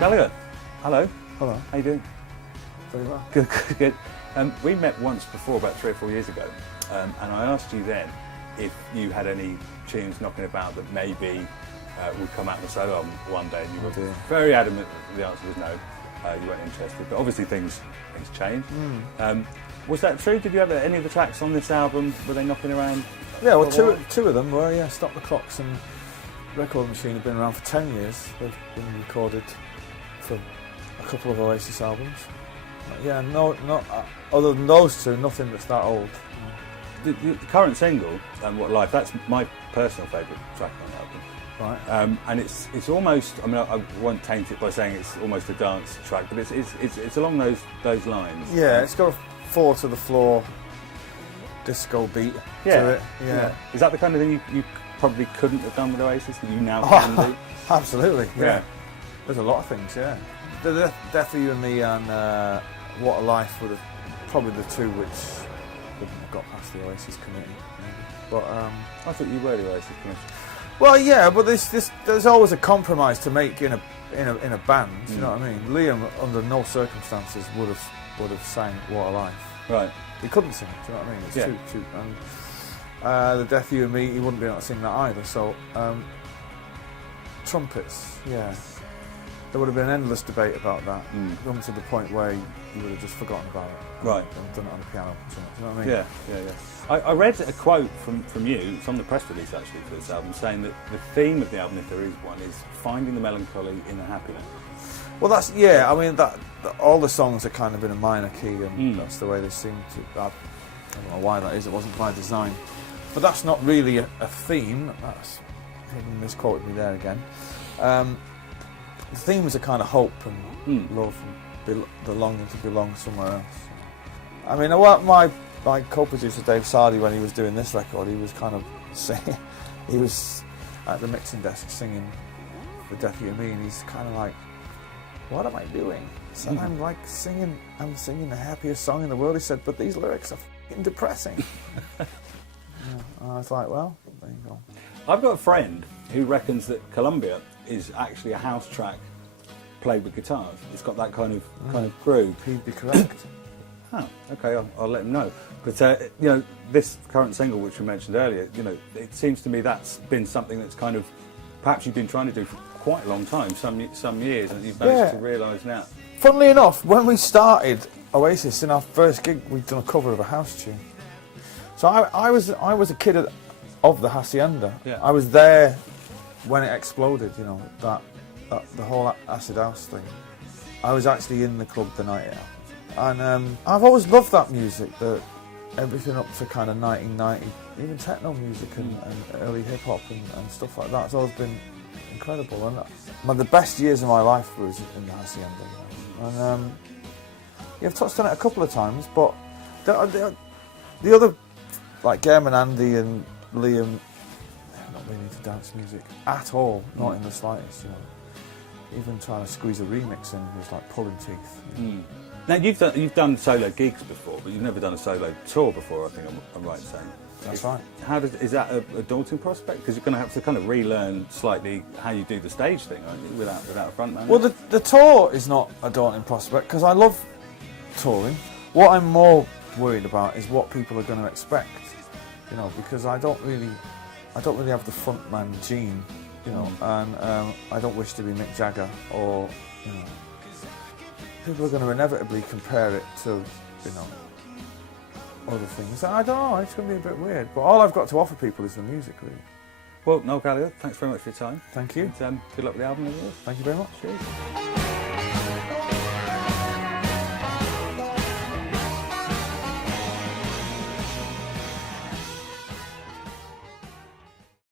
Noel Gallagher. Hello. Hello. How you doing? Very well. Good, good, good. We met once before, about 3 or 4 years ago, and I asked you then if you had any tunes knocking about that maybe would come out in a solo album one day, and you were very adamant that the answer was no. You weren't interested, but obviously things change. Was that true? Did you have any of the tracks on this album? Were they knocking around? Yeah, well, two of them were. Yeah, Stop the Clocks and Record Machine have been around for 10 years. They've been recorded for a couple of Oasis albums. Yeah, no, other than those two, nothing that's that old. The current single, What Life, that's my personal favourite track on the album. Right. And it's almost, I mean, I won't taint it by saying it's almost a dance track, but it's along those lines. Yeah, it's got a 4 to the floor disco beat to it. Yeah. Is that the kind of thing you probably couldn't have done with Oasis that you now can do? Absolutely. Yeah. There's a lot of things. Yeah. The Death of You and Me and What a Life were probably the two which wouldn't have got past the Oasis committee. Maybe. But I thought you were the Oasis committee. Well, yeah, but there's always a compromise to make in a band. You know what I mean? Liam, under no circumstances, would have sang What a Life. Right. He couldn't sing it. Do you know what I mean? It's too. And the Death of You and Me, he wouldn't be able to sing that either. So trumpets, yeah. There would have been an endless debate about that. Come to the point where you would have just forgotten about it. Right. And done it on the piano. Do you know what I mean? Yeah. I read a quote from you, it's on the press release actually for this album, saying that the theme of the album, if there is one, is finding the melancholy in the happiness. Well, that's, yeah, I mean, all the songs are kind of in a minor key, and that's the way they seem to. I don't know why that is, it wasn't by design. But that's not really a theme. That's, you misquoted me there again. The themes are kind of hope and love and the longing to belong somewhere else. I mean, my co-producer Dave Sardi, when he was doing this record, he was kind of saying, he was at the mixing desk singing The Death of You and Me, and he's kind of like, what am I doing? He said, I'm singing the happiest song in the world. He said, but these lyrics are f***ing depressing. And I was like, well, there you go. I've got a friend who reckons that Columbia is actually a house track played with guitars. It's got that kind of groove. He'd be correct. Oh, okay, I'll let him know. But you know, this current single, which we mentioned earlier, you know, it seems to me that's been something that's kind of perhaps you've been trying to do for quite a long time, some years, and you've managed to realise now. Funnily enough, when we started Oasis, in our first gig, we'd done a cover of a house tune. So I was a kid of the Hacienda. Yeah. I was there when it exploded. You know, that the whole acid house thing. I was actually in the club the night it happened, and I've always loved that music. Everything up to kind of 1990, even techno music and early hip hop and stuff like that. It's always been incredible. And the best years of my life was in the Hacienda. And you've touched on it a couple of times, but the other, like Graham and Andy and Liam, they're not really into dance music at all, not in the slightest. You know, even trying to squeeze a remix in was like pulling teeth. You know. Now you've done solo gigs before, but you've never done a solo tour before. I think I'm right in saying. That's right. Is that a daunting prospect? Because you're going to have to kind of relearn slightly how you do the stage thing, aren't you, without a front man? Well, the tour is not a daunting prospect because I love touring. What I'm more worried about is what people are going to expect. You know, because I don't really have the front man gene. You know, and I don't wish to be Mick Jagger or, you know. People are going to inevitably compare it to, you know, other things. And I don't know, it's going to be a bit weird. But all I've got to offer people is the music, really. Well, Noel Gallagher, thanks very much for your time. Thank you. And, good luck with the album. Thank you very much. Cheers.